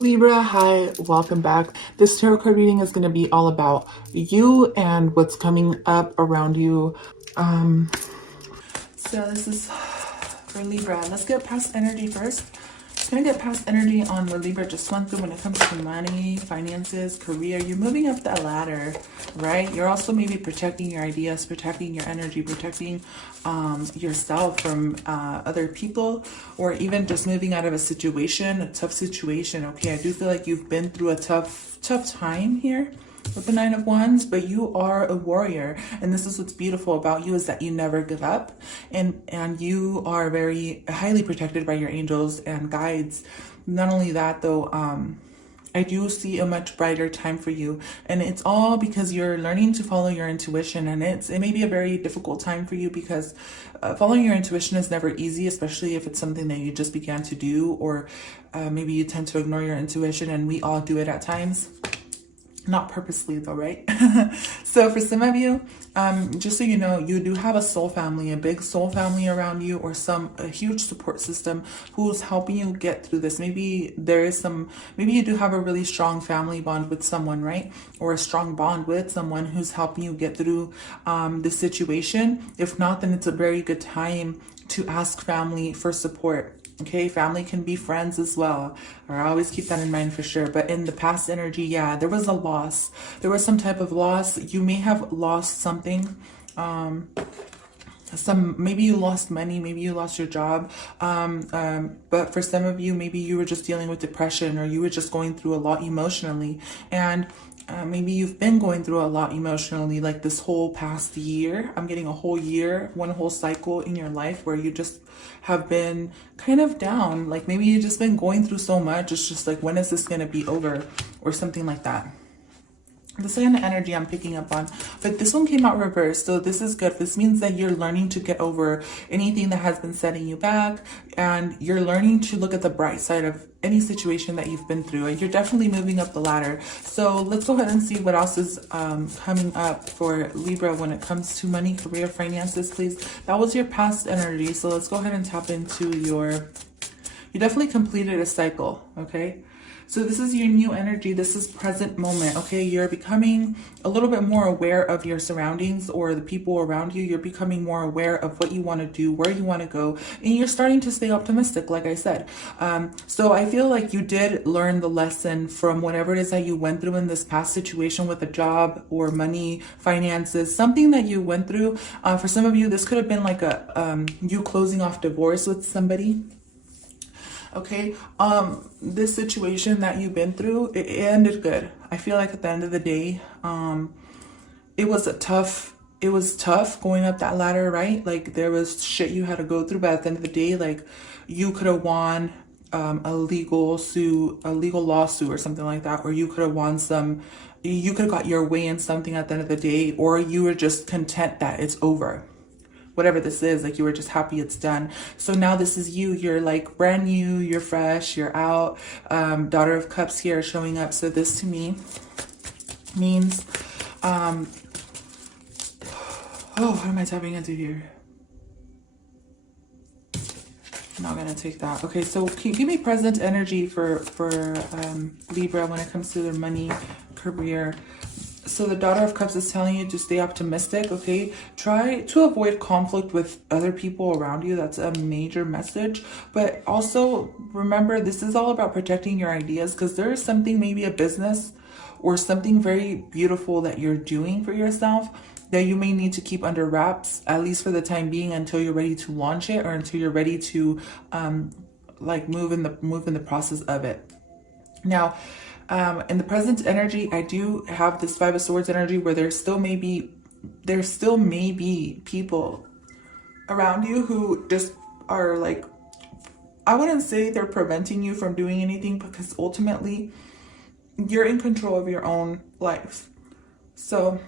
Libra, hi, welcome back. This tarot card reading is going to be all about you and what's coming up around you. So this is for Libra. Let's get past energy first. Just going to get past energy on what Libra just went through when it comes to money, finances, career. You're moving up that ladder, right? You're also maybe protecting your ideas, protecting your energy, protecting yourself from other people, or even just moving out of a situation, a tough situation. Okay, I do feel like you've been through a tough time here with the Nine of Wands, but you are a warrior, and this is what's beautiful about you, is that you never give up, and you are very highly protected by your angels and guides. Not only that though, I do see a much brighter time for you, and it's all because you're learning to follow your intuition. And it may be a very difficult time for you because following your intuition is never easy, especially if it's something that you just began to do, or maybe you tend to ignore your intuition, and we all do it at times. Not purposely though, right? So for some of you, just so you know, you do have a soul family, a big soul family around you, or a huge support system who's helping you get through this. Maybe maybe you do have a really strong family bond with someone, right? Or a strong bond with someone who's helping you get through this situation. If not, then it's a very good time to ask family for support. Okay, family can be friends as well. Or I always keep that in mind for sure. But in the past energy, yeah, there was a loss. There was some type of loss. You may have lost something. Maybe you lost money, maybe you lost your job. But for some of you, maybe you were just dealing with depression, or you were just going through a lot emotionally. And maybe you've been going through a lot emotionally, like this whole past year. I'm getting a whole year, one whole cycle in your life where you just have been kind of down. Like maybe you've just been going through so much. It's just like, when is this going to be over, or something like that. The second energy I'm picking up on, but this one came out reversed, so this is good. This means that you're learning to get over anything that has been setting you back, and you're learning to look at the bright side of any situation that you've been through, and you're definitely moving up the ladder. So let's go ahead and see what else is coming up for Libra when it comes to money, career, finances, please. That was your past energy, so let's go ahead and tap into you definitely completed a cycle, okay? So this is your new energy. This is present moment, okay? You're becoming a little bit more aware of your surroundings or the people around you. You're becoming more aware of what you want to do, where you want to go, and you're starting to stay optimistic, like I said. So I feel like you did learn the lesson from whatever it is that you went through in this past situation with a job or money, finances, something that you went through. For some of you, this could have been like you closing off divorce with somebody. Okay, this situation that you've been through, it ended good. I feel like at the end of the day, it was tough going up that ladder, right? Like there was shit you had to go through, but at the end of the day, like you could have won a legal lawsuit or something like that, or you could have got your way in something at the end of the day, or you were just content that it's over. Whatever this is, like you were just happy it's done. So now this is you're like brand new, you're fresh, you're out. Daughter of Cups here showing up. So this to me means, oh, what am I tapping into here? I'm not gonna take that. Okay, so can you give me present energy for Libra when it comes to their money, career? So the Daughter of Cups is telling you to stay optimistic, okay? Try to avoid conflict with other people around you. That's a major message. But also remember, this is all about protecting your ideas, because there is something, maybe a business or something very beautiful that you're doing for yourself that you may need to keep under wraps, at least for the time being, until you're ready to launch it, or until you're ready to like move in the process of it. Now, in the present energy, I do have this Five of Swords energy where there still may be people around you who just are like, I wouldn't say they're preventing you from doing anything, because ultimately you're in control of your own life. So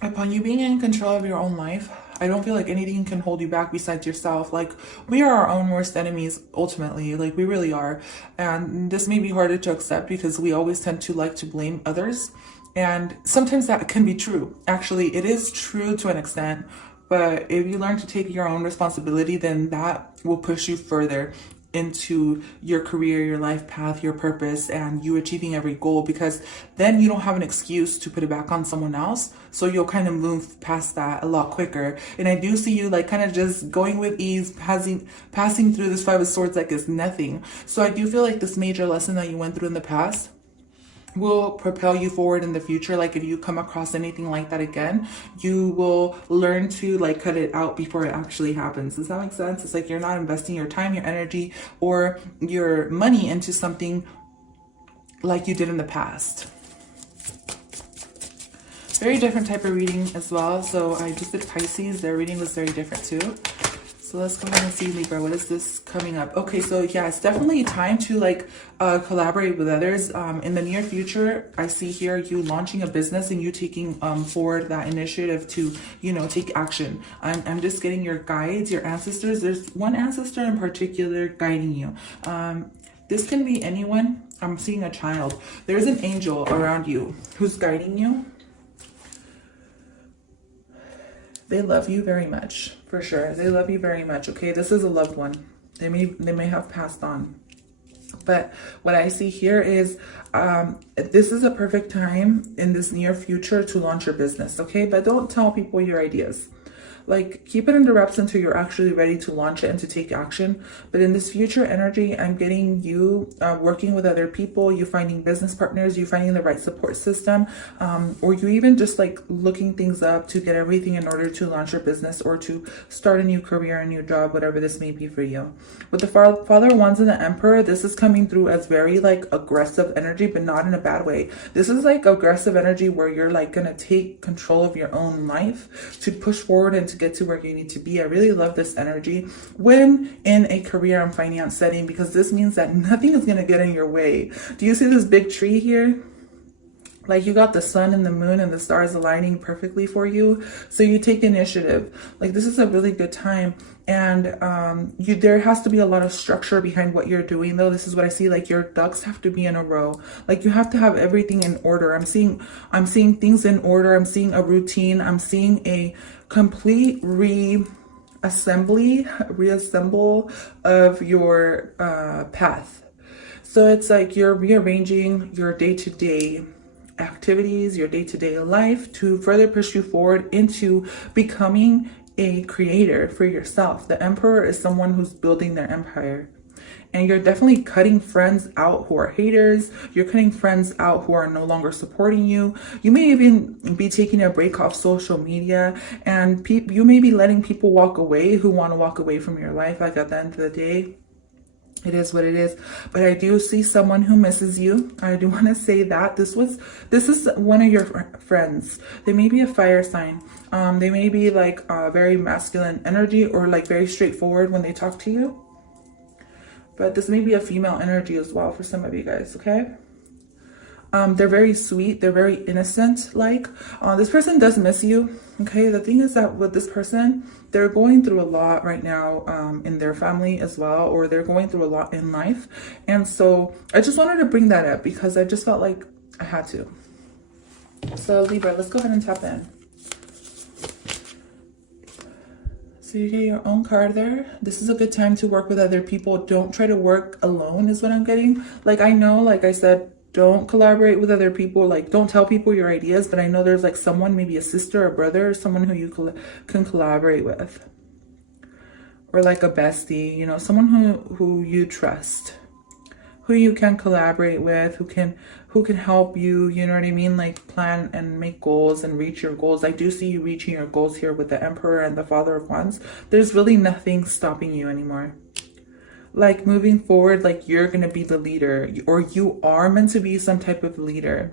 upon you being in control of your own life, I don't feel like anything can hold you back besides yourself. Like, we are our own worst enemies, ultimately. Like, we really are. And this may be harder to accept because we always tend to like to blame others. And sometimes that can be true. Actually, it is true to an extent. But if you learn to take your own responsibility, then that will push you further. into your career, your life path, your purpose, and you achieving every goal, because then you don't have an excuse to put it back on someone else. So you'll kind of move past that a lot quicker. And I do see you like kind of just going with ease, passing through this Five of Swords like it's nothing. So I do feel like this major lesson that you went through in the past will propel you forward in the future. Like if you come across anything like that again, you will learn to like cut it out before it actually happens. Does that make sense? It's like you're not investing your time, your energy, or your money into something like you did in the past. Very different type of reading as well. So I just did Pisces. Their reading was very different too. So let's go ahead and see, Libra, what is this coming up? Okay, so yeah, it's definitely time to like collaborate with others. In the near future, I see here you launching a business and you taking forward that initiative to, you know, take action. I'm just getting your guides, your ancestors. There's one ancestor in particular guiding you. This can be anyone. I'm seeing a child. There's an angel around you who's guiding you. They love you very much, for sure. They love you very much, okay? This is a loved one. They may have passed on. But what I see here is this is a perfect time in this near future to launch your business, okay? But don't tell people your ideas. Like, keep it under wraps until you're actually ready to launch it and to take action. But in this future energy, I'm getting you working with other people, you finding business partners, you finding the right support system, or you even just like looking things up to get everything in order to launch your business or to start a new career, a new job, whatever this may be for you. With the Father of Wands and the Emperor, this is coming through as very like aggressive energy, but not in a bad way. This is like aggressive energy where you're like going to take control of your own life to push forward and to get to where you need to be. I really love this energy when in a career and finance setting, because this means that nothing is going to get in your way. Do you see this big tree here? Like you got the sun and the moon and the stars aligning perfectly for you. So you take initiative. Like this is a really good time. And there has to be a lot of structure behind what you're doing though. This is what I see, like your ducks have to be in a row. Like you have to have everything in order. I'm seeing things in order. I'm seeing a routine. I'm seeing a complete reassemble of your path. So it's like you're rearranging your day-to-day activities, your day-to-day life to further push you forward into becoming a creator for yourself. The Emperor is someone who's building their empire. And you're definitely cutting friends out who are haters. You're cutting friends out who are no longer supporting you. You may even be taking a break off social media, and you may be letting people walk away who want to walk away from your life. Like at the end of the day, it is what it is. But I do see someone who misses you. I do want to say that this is one of your friends. They may be a fire sign. They may be like very masculine energy or like very straightforward when they talk to you. But this may be a female energy as well for some of you guys, okay? They're very sweet. They're very innocent. Like this person does miss you, okay? The thing is that with this person, they're going through a lot right now in their family as well, or they're going through a lot in life. And so I just wanted to bring that up because I just felt like I had to. So Libra, let's go ahead and tap in. So you get your own card there. This is a good time to work with other people. Don't try to work alone is what I'm getting. Like I know, like I said, don't collaborate with other people. Like don't tell people your ideas, but I know there's like someone, maybe a sister, a brother, or someone who you can collaborate with. Or like a bestie, you know, someone who you trust, who you can collaborate with, who can help you, you know what I mean? Like plan and make goals and reach your goals. I do see you reaching your goals here with the Emperor and the Father of Wands. There's really nothing stopping you anymore. Like moving forward, like you're going to be the leader, or you are meant to be some type of leader.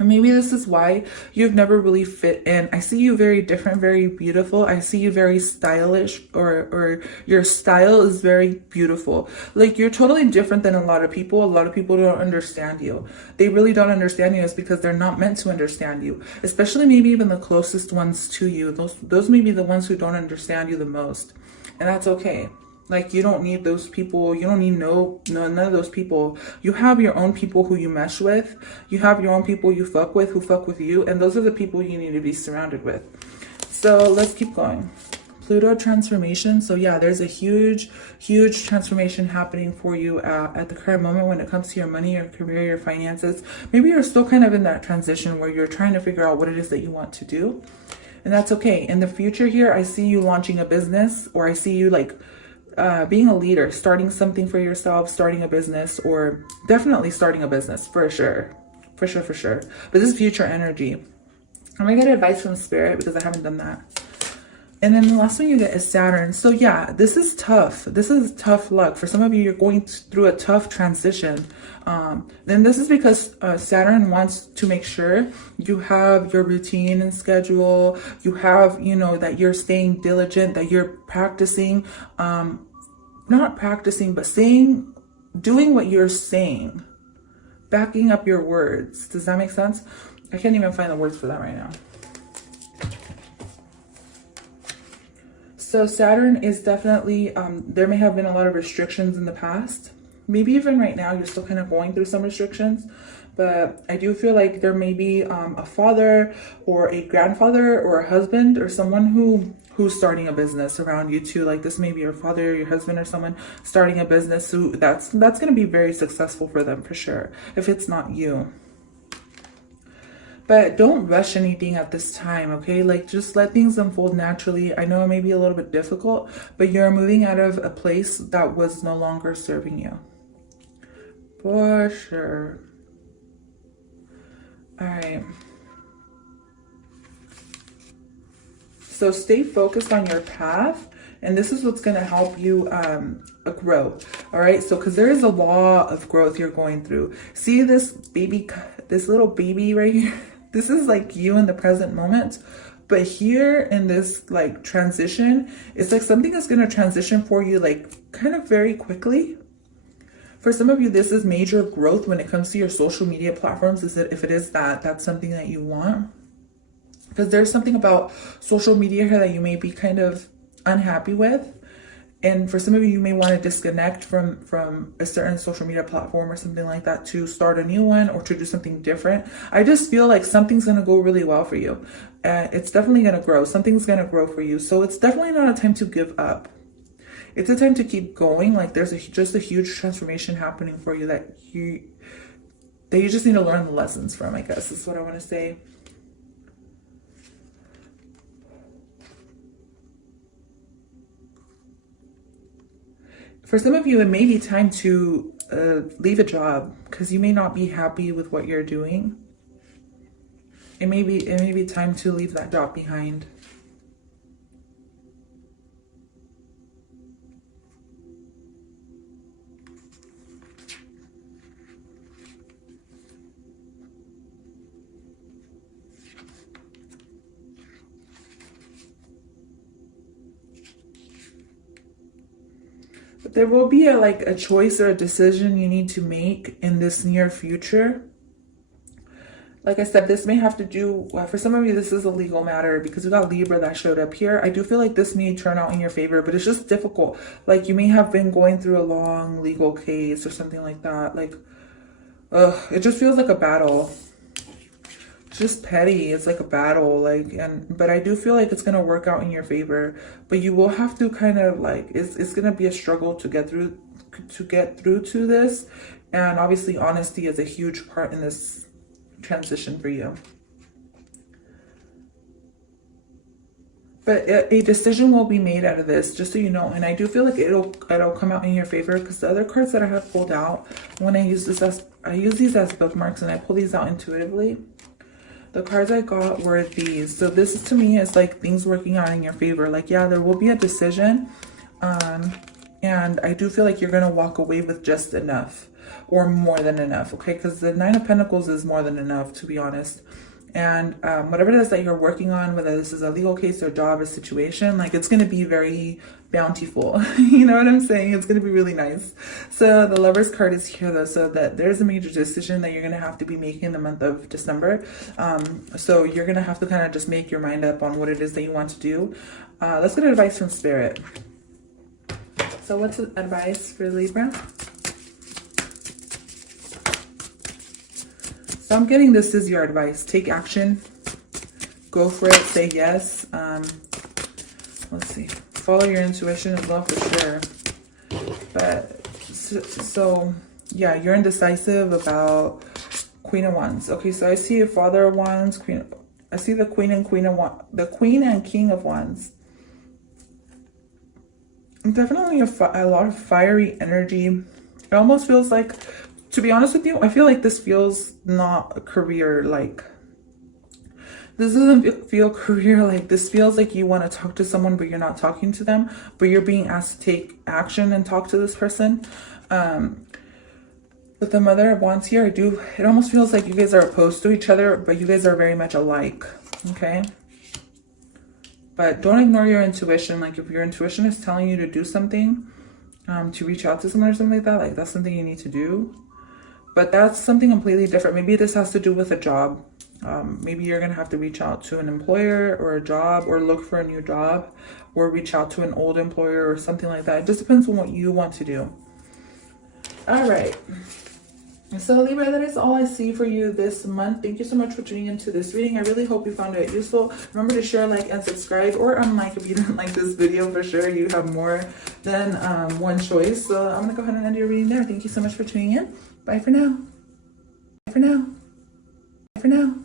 And maybe this is why you've never really fit in. I see you very different, very beautiful. I see you very stylish, or your style is very beautiful. Like you're totally different than a lot of people. A lot of people don't understand you. They really don't understand you. It's because they're not meant to understand you. Especially maybe even the closest ones to you. Those may be the ones who don't understand you the most. And that's okay. Like you don't need those people. You don't need none of those people. You have your own people who you mesh with. You have your own people you fuck with, who fuck with you. And those are the people you need to be surrounded with. So let's keep going. Pluto transformation. So yeah, there's a huge transformation happening for you at the current moment when it comes to your money, your career, your finances. Maybe you're still kind of in that transition where you're trying to figure out what it is that you want to do. And that's okay. In the future here, I see you launching a business, or I see you like being a leader, starting something for yourself, starting a business, or definitely starting a business for sure. For sure. But this is future energy. I'm gonna get advice from Spirit because I haven't done that. And then the last one you get is Saturn. So yeah, this is tough. This is tough luck. For some of you, you're going through a tough transition. Then this is because Saturn wants to make sure you have your routine and schedule. You have, you know, that you're staying diligent, that you're practicing, not practicing, but doing what you're saying, backing up your words. Does that make sense? I can't even find the words for that right now. So Saturn is definitely, there may have been a lot of restrictions in the past. Maybe even right now, you're still kind of going through some restrictions. But I do feel like there may be a father or a grandfather or a husband or someone who's starting a business around you too. Like this may be your father or your husband or someone starting a business who that's going to be very successful for them for sure, if it's not you. But don't rush anything at this time, okay? Like, just let things unfold naturally. I know it may be a little bit difficult, but you're moving out of a place that was no longer serving you. For sure. All right. So stay focused on your path. And this is what's going to help you grow. All right. So because there is a law of growth you're going through. See this baby, this little baby right here? This is like you in the present moment. But here in this like transition, it's like something is going to transition for you like kind of very quickly. For some of you, this is major growth when it comes to your social media platforms. Is that if it is that's something that you want? Because there's something about social media here that you may be kind of unhappy with. And for some of you, you may want to disconnect from a certain social media platform or something like that to start a new one or to do something different. I just feel like something's going to go really well for you. It's definitely going to grow. Something's going to grow for you. So it's definitely not a time to give up. It's a time to keep going. Like there's just a huge transformation happening for you that you just need to learn the lessons from, I guess is what I want to say. For some of you, it may be time to leave a job because you may not be happy with what you're doing. It may be time to leave that job behind. There will be a choice or a decision you need to make in this near future. Like I said, this may have to do, for some of you, this is a legal matter because we got Libra that showed up here. I do feel like this may turn out in your favor, but it's just difficult. Like you may have been going through a long legal case or something like that. Like, it just feels like a battle. It's just petty. It's like a battle, but I do feel like it's gonna work out in your favor. But you will have to kind of it's gonna be a struggle to get through to this. And obviously, honesty is a huge part in this transition for you. But a decision will be made out of this, just so you know. And I do feel like it'll come out in your favor because the other cards that I have pulled out, when I use these as bookmarks and I pull these out intuitively. The cards I got were these. So this to me is like things working out in your favor. Like, yeah, there will be a decision. And I do feel like you're going to walk away with just enough or more than enough. Okay. Because the Nine of Pentacles is more than enough, to be honest. And whatever it is that you're working on, whether this is a legal case or job or situation, like it's going to be very bountiful. You know what I'm saying? It's going to be really nice. So the Lover's card is here though, so that there's a major decision that you're going to have to be making in the month of December. So you're going to have to kind of just make your mind up on what it is that you want to do. Let's get advice from Spirit. So what's the advice for Libra? So I'm getting this is your advice. Take action. Go for it. Say yes. Let's see. follow your intuition as well for sure. But so yeah, you're indecisive about Queen of Wands. Okay, so I see a Father of Wands, Queen. I see the Queen and Queen of Wands, the Queen and King of Wands. Definitely a lot of fiery energy. It almost feels like, to be honest with you, I feel like this feels not a career like. This doesn't feel career like. This feels like you want to talk to someone, but you're not talking to them, but you're being asked to take action and talk to this person. With the Mother of Wands here, it almost feels like you guys are opposed to each other, but you guys are very much alike, okay? But don't ignore your intuition. Like, if your intuition is telling you to do something, to reach out to someone or something like that, like, that's something you need to do. But that's something completely different. Maybe this has to do with a job. Maybe you're going to have to reach out to an employer or a job, or look for a new job, or reach out to an old employer or something like that. It just depends on what you want to do. All right. So Libra, that is all I see for you this month. Thank you so much for tuning into this reading. I really hope you found it useful. Remember to share, like, and subscribe, or unlike if you didn't like this video. For sure, you have more than one choice. So I'm going to go ahead and end your reading there. Thank you so much for tuning in. Bye for now. Bye for now. Bye for now.